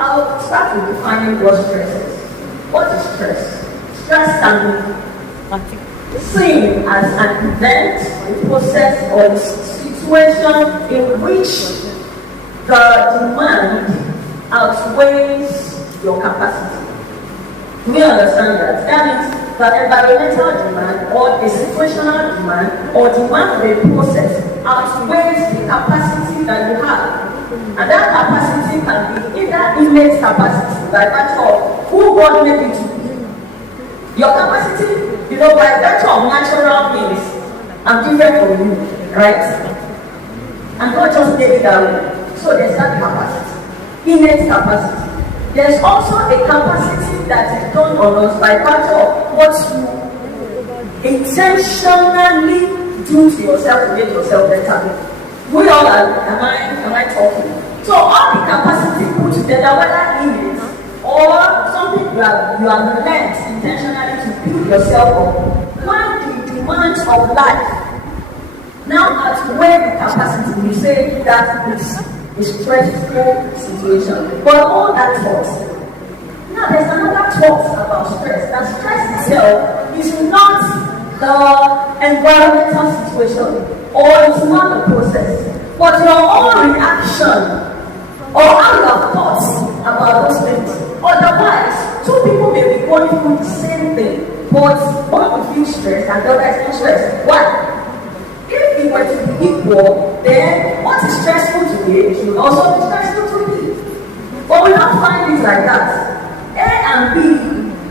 I'll start with defining what stress is. What is stress? Stress can be seen as an event, a process, or a situation in which the demand outweighs your capacity. Do you understand that? That means the environmental demand or the situational demand or demand of a process outweighs the capacity that you have. And that capacity can be either innate capacity, like that of who God made you to be. Your capacity, by virtue of natural means, I'm different from you, right? And God just gave it that way. So there's that capacity, innate capacity. There's also a capacity that is done on us by virtue of what you intentionally do to yourself to make yourself better. We all are, am I talking? So all the capacity put together, whether innate or something you have learned intentionally to build yourself up, when the demands of life now outweigh the capacity, we say that is a stressful situation. But all that thought. Now there's another thought about stress. That stress itself is not the environmental situation or it's not the process, but your own reaction or how you have thought about those things. Otherwise, two people may be going through the same thing, but one will feel stressed and the other is not stressed. Why? If we were to be equal, then what is stressful today should also be stressful to me. But we don't find it like that. A and B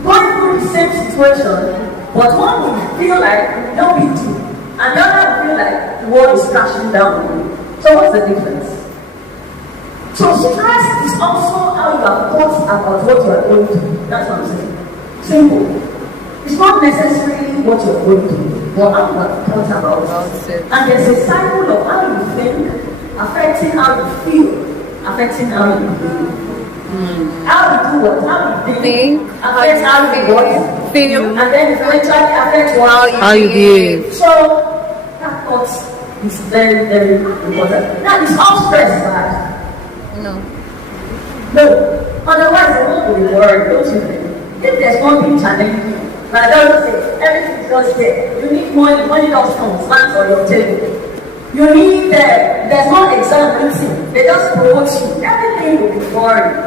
going through the same situation, but one will feel like no big deal, and the other will feel like the world is crashing down on you. So what's the difference? So stress is also how you have thought about what you are going through. That's what I'm saying. Simple. It's not necessarily what you're going through, but how you have thought about it. And there's a cycle of how you think, affecting how you feel, affecting how you feel. How you do what? How you think affects how you what? Feel. And then eventually affects how you behave. So that thought is very, very important. Now it's all stress bad. No. Otherwise the world will be worried, don't you think? If there's one thing challenging you, but I don't say everything is just there. You need money does come, lands on your table. You need there's no exam meeting. They just promote you. Everything will be boring.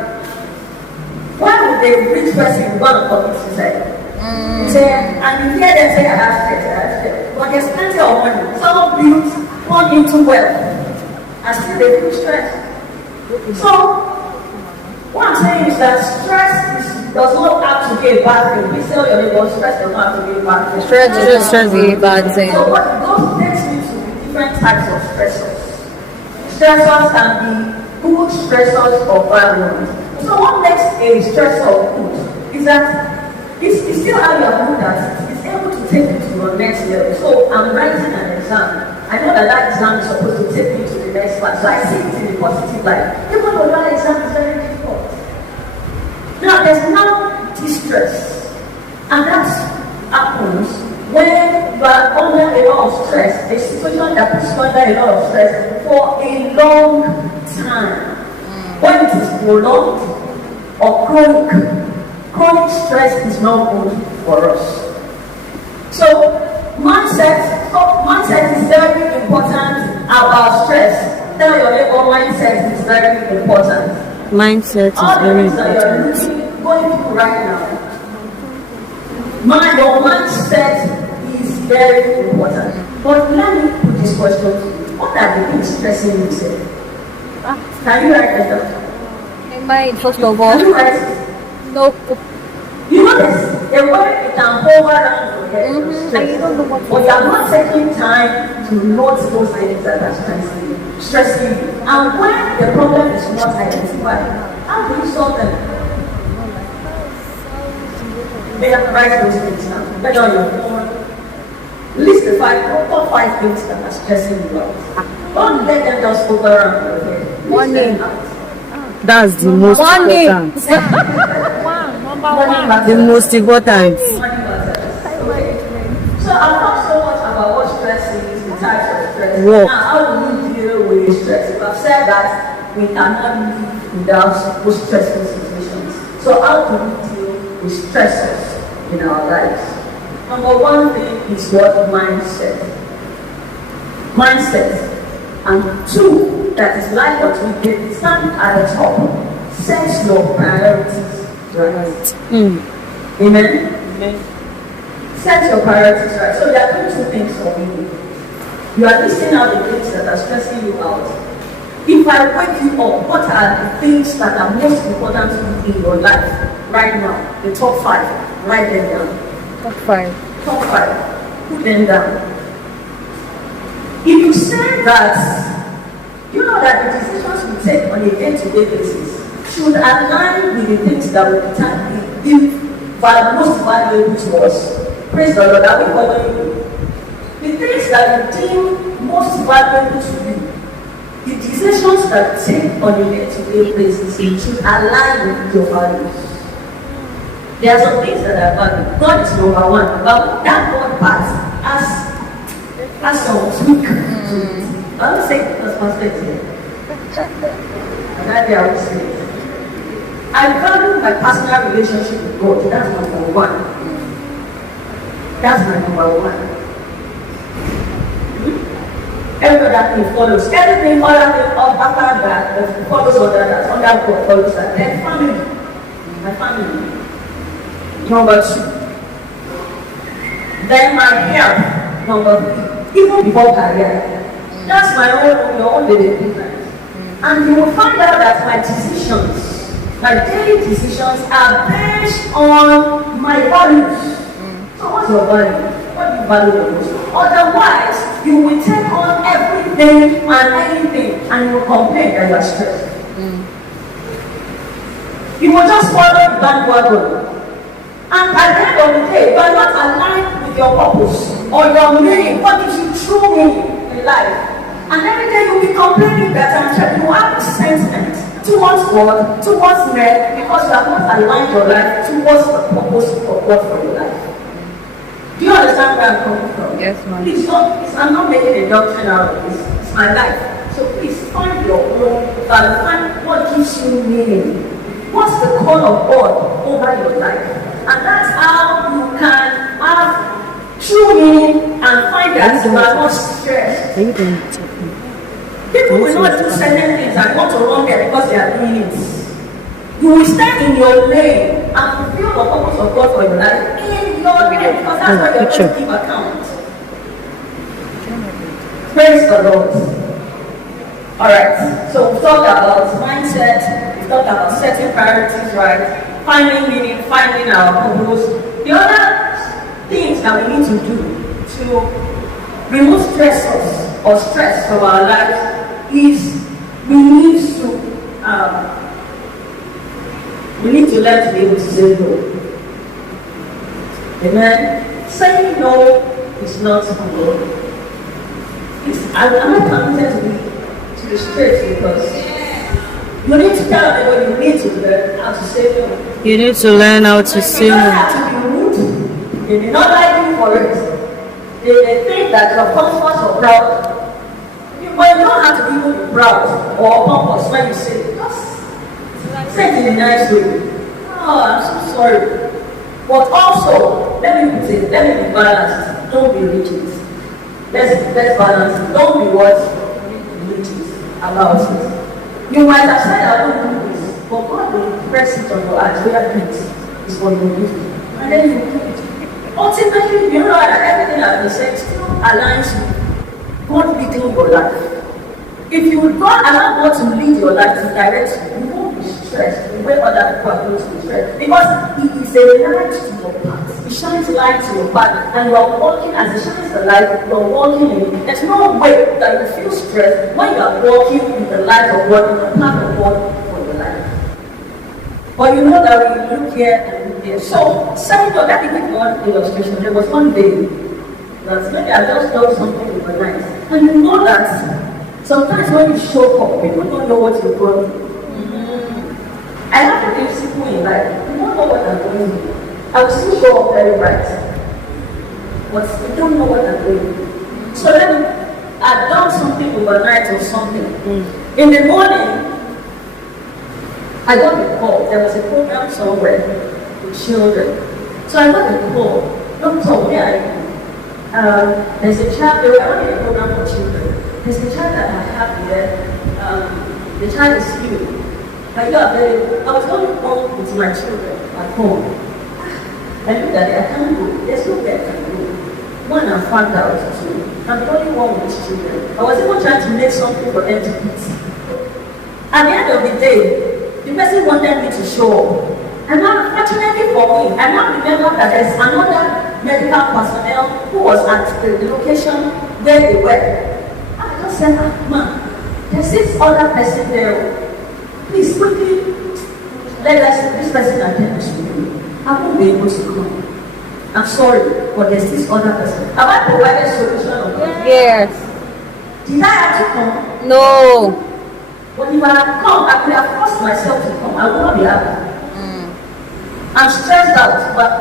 Why would the rich person want to commit suicide? And you hear them say, I have stress. But there's plenty of money. Some built one into wealth. And still they feel stressed. So, what I'm saying is that stress does not have to be a bad thing. We tell your neighbor, stress does not have to be a bad thing. Stress is a bad thing. So, what those takes me to different types of stressors. Stressors can be good stressors or bad ones. So what makes a stressor good is that it's still how you have looked at it. It's able to take you to your next level. So I'm writing an exam. I know that exam is supposed to take me to the next class. So I see it in a positive light. Even though that exam is very difficult. Now there's now distress. And that happens when you are under a lot of stress. A situation that puts you under a lot of stress for a long time. When it is prolonged or chronic stress is not good for us. So mindset is very important about stress. Tell your neighbor mindset is very important. Mindset is very important. You're going through right now. Your mindset is very important. But let me put this question to you. What are the things stressing you, say? Can you write it down? In mind, first of all. Can you write it? No. You know this, a word it can hover around your head. And you don't know what to But you are not taking time to note those things that are stressing you. And when the problem is not identified, how do you solve them? They have to write those things down. Whether on your phone, list the top 5 things that are stressing you out. Don't let them just hover around your head. One name. That's the most important. The most important. Okay. So I've talked so much about what stress is, the types of stress. Now, how do we deal with stress? I've said that we cannot live without those stressful situations. So how do we deal with stressors in our lives? Number one thing is what mindset. Mindset. And two, that is like what we did, stand at the top. Set your priorities right. Amen? Amen. Set your priorities right. So there are two things for me. You are listing out the things that are stressing you out. If I wake you up, what are the things that are most important to you in your life right now? The top 5. Write them down. Top 5. Top 5. Put them down. If you say that, you know that the decisions we take on a day-to-day basis should align with the things that will be most valuable to us. Praise the Lord. Are we following you? The things that you deem most valuable to you, the decisions that you take on a day-to-day basis should align with your values. There are some things that are valued. God is number one, but that God part has some tweak to it. I want to say it because perspective. And that day I will say it. I value my personal relationship with God. That's number one. That's my number one. Every other thing follows. Everything other thing after that follows other that. Other God follows that. Then family. My family. Number 2. Then my health. Number 3. Even before career. That's my own, your own daily difference. And you will find out that my decisions, my daily decisions are based on my values. So what's your value? What do you value the most? Otherwise, you will take on everything and anything and you will complain that you are stressed. You will just follow the bandwagon. And at the end of the day, you are not aligned with your purpose or your meaning. What is your true meaning in life? And every day you'll be complaining that you have resentment towards God, towards men, because you have not aligned your life towards the purpose of God for your life. Do you understand where I'm coming from? Yes, ma'am. Please I'm not making a doctrine out of this. It's my life. So please find your own value. Find what gives you meaning. What's the call of God over your life? And that's how you can have true meaning and find that you are not stressed. People will not do certain things and want to run there because they are doing it. You will stay in your lane and fulfill the purpose of God for your life in your lane because that's why you're going to give account. Praise the Lord. Alright, so we've talked about mindset, we've talked about setting priorities right, finding meaning, finding our purpose. The other things that we need to do to remove stressors or stress from our lives is we need to learn to be able to say no. Amen. Saying no is not good. I'm not committed to the straight because you need to tell everybody you need to learn how to say no. You need to learn how to say no. You don't have to be rude. They may not like you for it. They think that you're pompous or proud. But you don't have to be proud or pompous when you say it. Just say it in a nice way. Oh, I'm so sorry. But also, let me be balanced. Don't be rigid. Let's balance it. Don't be what? Rigid about it. You might have said I don't do this, but God will press it on your eyes. Where it is what you do. And then you do it. Ultimately, you know that everything that we said still aligns with God leading your life. If you don't allow God to lead your life, to direct you, you won't be stressed the way other people are going to be stressed. Because it is a light to your path. It shines light to your path. And you are walking, as it shines the light, you are walking in it. There's no way that you feel stressed when you are walking in the light of God, in the path of God for your life. But you know that we look here and look there. So, saying that, let me give one illustration. There was one day that maybe I just done something overnight. And you know that sometimes when you show up, people don't know what you're going through. I have to give simple in life. You don't know what I'm going through. I will still show up very bright. But you don't know what I'm going through. So then I've done something overnight or something. In the morning, I got a call. There was a program somewhere with children. So I got a call. Doctor, where are you? There's a child, they were running a program for children. There's a child that I have here. The child is ill. Are you available? I was only home with my children at home. I looked at it, I can't go. There's no way I can go. One, I found out two. I'm the only one with children. I was even trying to make something for them to eat. At the end of the day, the person wanted me to show up. And now, fortunately for me, I now remember that there's another medical personnel who was at the location where they were. I just said, man, there's this other person there. Please quickly let this person attend to you. I won't be able to come. I'm sorry, but there's this other person. Have I provided a solution? Yes. Did I have to come? No. But if I had come, I could have forced myself to come. I would not be happy. I'm stressed out, but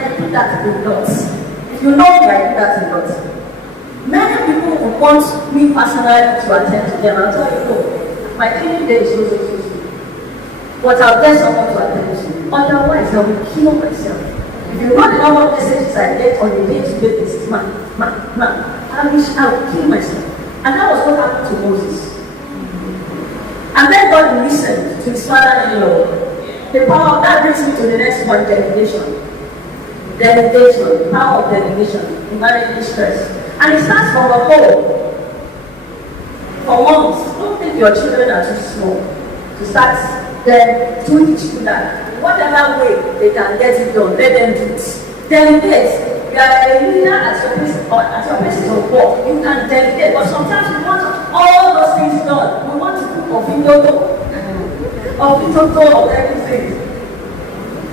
I do that in lots. If you know me, I do that in lots. Many people would want me personally to attend to them. I'll tell you, no, my clinic day is so. But I'll get someone to attend to you. Otherwise, I will kill myself. If you know the number of messages I get on a day-to-day basis, I will kill myself. And that was what happened to Moses. And then God listened to his father-in-law. The power, that brings me to the next point, delegation. Delegation, the power of delegation in managing stress. And it starts from the home. For moms, don't think your children are too small to start them to teach you that. Whatever way they can get it done, let them do it. Delegate. You are a leader at your places of work. You can delegate, but sometimes we want all those things done. We want to put a video of everything.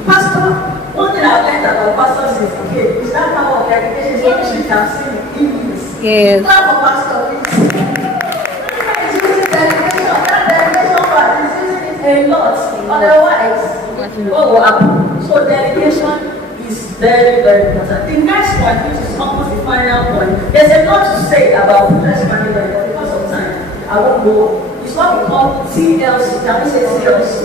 Pastor, one thing I've learned about pastors is that power of delegation is what we can see in this. Yes. Clap for pastor, please. He's using delegation. That delegation part is using it a lot. Otherwise, what will happen? So delegation is very, very important. The next point, which is almost the final point, there's a lot to say about stress management, but because of time, I won't go. It's what we call TLC. Can we say TLC?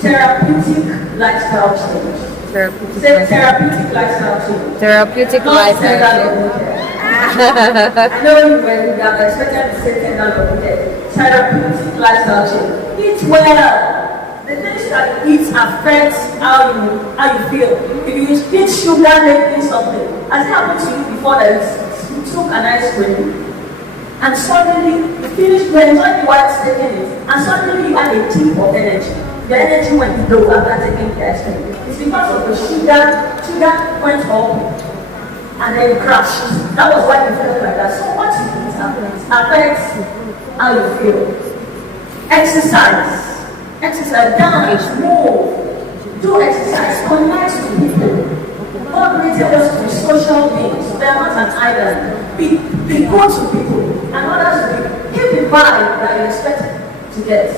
Therapeutic Lifestyle Change. Say therapeutic lifestyle change. Therapeutic lifestyle change. I know you were expected to say therapeutic lifestyle change. Eat well. The things that you eat affects how you feel. If you eat sugar, then eat something. As it happened to you before that you took an ice cream. And suddenly you finish, you enjoy the white taking it, and suddenly you had a tip of energy. The energy went low after taking the ice cream. It's because of the sugar went up and then crashed. That was why you felt like that. So what you eat affects how you feel. Exercise, dance, move, do exercise, connect to people. God created us to be social beings. We are not an island. Be good to people, and others will give the vibe that you expect to get.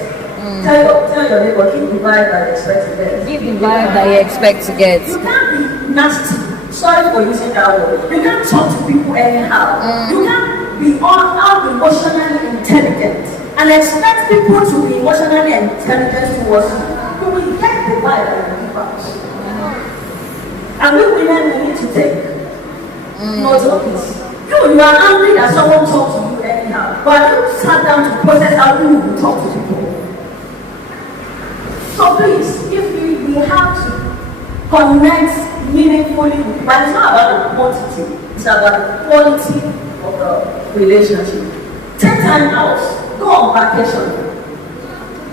Tell your neighbor, give the vibe that you expect to get. Give the vibe that you expect to get. You can't be nasty. Sorry for using that word. You can't talk to people anyhow. You can't be emotionally intelligent and expect people to be emotionally intelligent towards you. You will get the vibe that you give out. And we women need to take note of this. You are angry that someone talks to you anyhow, but you sat down to process how you will talk to people. So please, if we have to connect meaningfully with people, but it's not about the quantity, it's about the quality of the relationship. Take time out, go on vacation.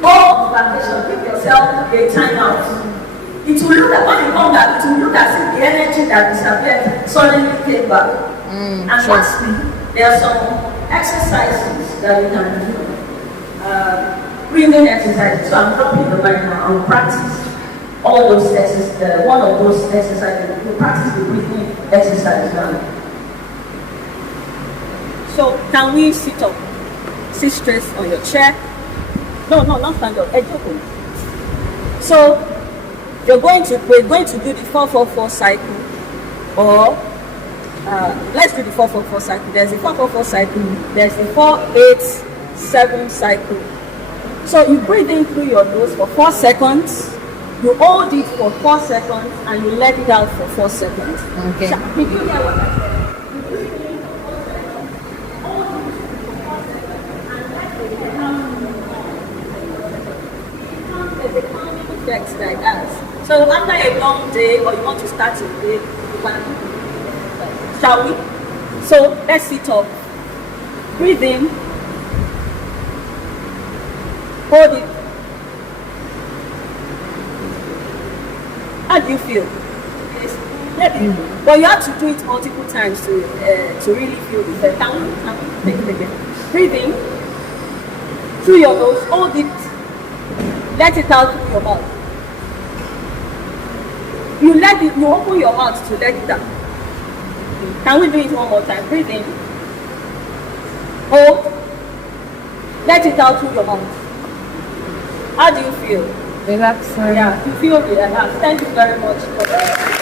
Go on vacation, give yourself a time out. It will look at when you come back, it will look as if the energy that disappeared suddenly came back. And lastly, there are some exercises that you can do. Breathing exercises. So I'm dropping the mic now. I'll practice all those exercises. One of those exercises, you practice the breathing exercise now. So can we sit up? Sit straight on your chair. No, not stand up. So we're going to do the 4-4-4 cycle, or let's do the 4-4-4 cycle. There's a 4-4-4 cycle. There's the 4-8-7 cycle. So you breathe in through your nose for 4 seconds. You hold it for 4 seconds and you let it out for 4 seconds. Okay. Did you hear what I said? You breathe in for 4 seconds, hold it for 4 seconds, and let it out for 4 seconds. There's a calming effect like that. So after a long day or you want to start your day, you can do it. Shall we? So let's sit up. Breathe in. Hold it. How do you feel? But you have to do it multiple times to really feel the effect. Can we take it again? Breathe in through your nose, hold it, let it out through your mouth. You open your mouth to let it out. Can we do it one more time? Breathe in, hold, let it out through your mouth. How do you feel? Relaxing. Yeah, you feel relaxed. Thank you very much for that.